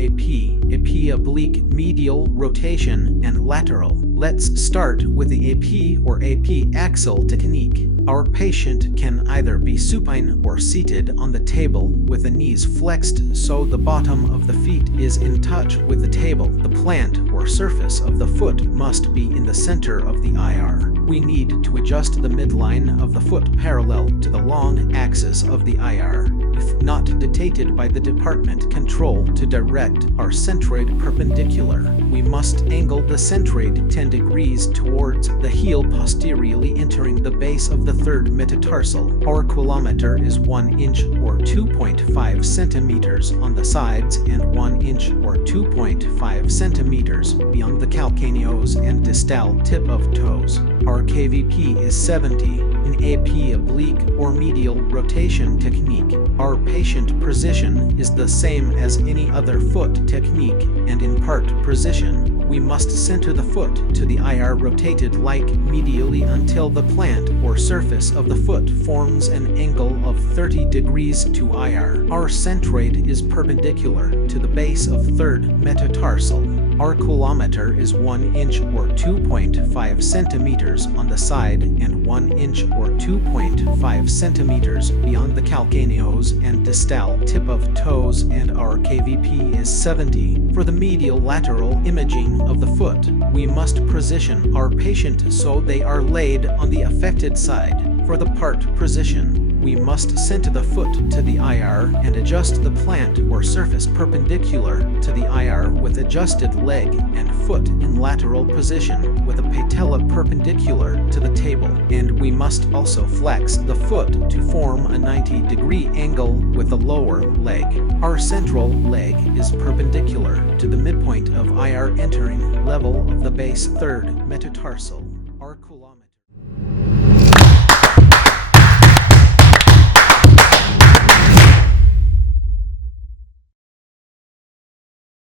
AP, oblique, medial, rotation, and lateral. Let's start with the AP or AP axial technique. Our patient can either be supine or seated on the table with the knees flexed so the bottom of the feet is in touch with the table. The plant or surface of the foot must be in the center of the IR. We need to adjust the midline of the foot parallel to the long axis of the IR. If not dictated by the department control to direct our centroid perpendicular, we must angle the centroid 10 degrees towards the heel posteriorly entering the base of the third metatarsal. Our coulometer is 1 inch or 2.5 centimeters on the sides and 1 inch or 2.5 centimeters beyond the calcaneus and distal tip of toes. Our KVP is 70. In AP oblique or medial rotation technique, our patient position is the same as any other foot technique, and in part position, we must center the foot to the IR rotated like medially until the plant or surface of the foot forms an angle of 30 degrees to IR. Our centroid is perpendicular to the base of third metatarsal. Our coulometer is 1 inch or 2.5 centimeters on the side and 1 inch or 2.5 centimeters beyond the calcaneus and distal tip of toes, and our KVP is 70. For the medial lateral imaging of the foot, we must position our patient so they are laid on the affected side. For the part position, we must center the foot to the IR and adjust the plant or surface perpendicular to the IR with adjusted leg and foot in lateral position with a patella perpendicular to the table, and we must also flex the foot to form a 90-degree angle with the lower leg. Our central leg is perpendicular to the midpoint of IR entering level of the base third metatarsal.